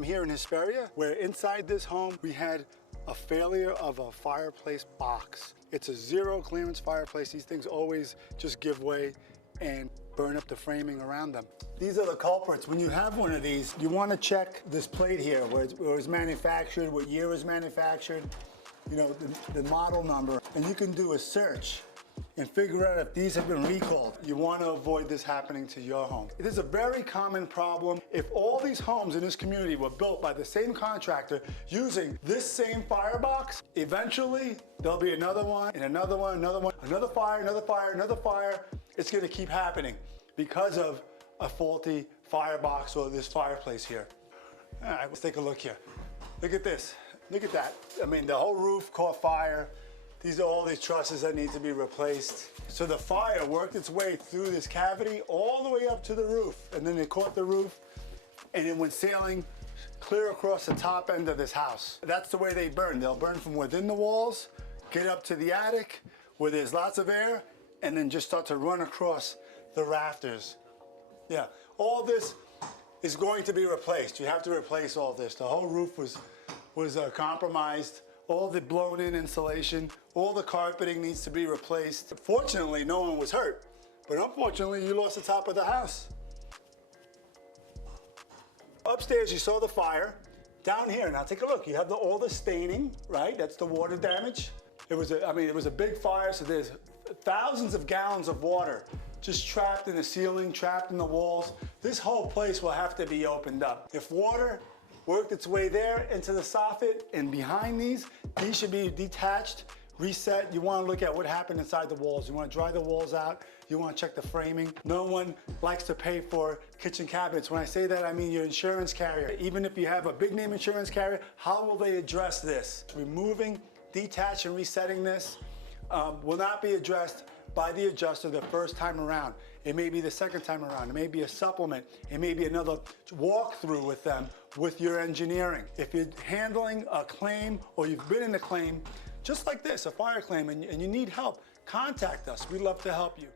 I'm here in Hesperia, where inside this home we had a failure of a fireplace box. It's a zero clearance fireplace. These things always just give way and burn up the framing around them. These are the culprits. When you have one of these, you want to check this plate here, where it was manufactured, what year it was manufactured, you know, the model number, and you can do a search and figure out if these have been recalled. You want to avoid this happening to your home. It is a very common problem. If all these homes in this community were built by the same contractor using this same firebox, eventually there'll be another one and another one, another fire, another fire, another fire. It's going to keep happening because of a faulty firebox or this fireplace here. All right, let's take a look here. Look at this. Look at that. I mean, the whole roof caught fire. These are all these trusses that need to be replaced. So the fire worked its way through this cavity all the way up to the roof. And then it caught the roof and it went sailing clear across the top end of this house. That's the way they burn. They'll burn from within the walls, get up to the attic where there's lots of air, and then just start to run across the rafters. Yeah, all this is going to be replaced. You have to replace all this. The whole roof was compromised. All the blown in insulation, all the carpeting needs to be replaced. Fortunately, no one was hurt, but unfortunately, you lost the top of the house. Upstairs, you saw the fire. Down here, now take a look. You have all the staining, right? That's the water damage. It was a big fire, so there's thousands of gallons of water just trapped in the ceiling, trapped in the walls. This whole place will have to be opened up. If water worked its way there into the soffit and behind these should be detached, reset. You want to look at what happened inside the walls. You want to dry the walls out. You want to check the framing. No one likes to pay for kitchen cabinets. When I say that, I mean your insurance carrier. Even if you have a big name insurance carrier, how will they address this? Removing, detach, and resetting this will not be addressed by the adjuster the first time around. It may be the second time around. It may be a supplement. It may be another walkthrough with them, with your engineering. If you're handling a claim or you've been in a claim, just like this, a fire claim, and you need help, contact us. We'd love to help you.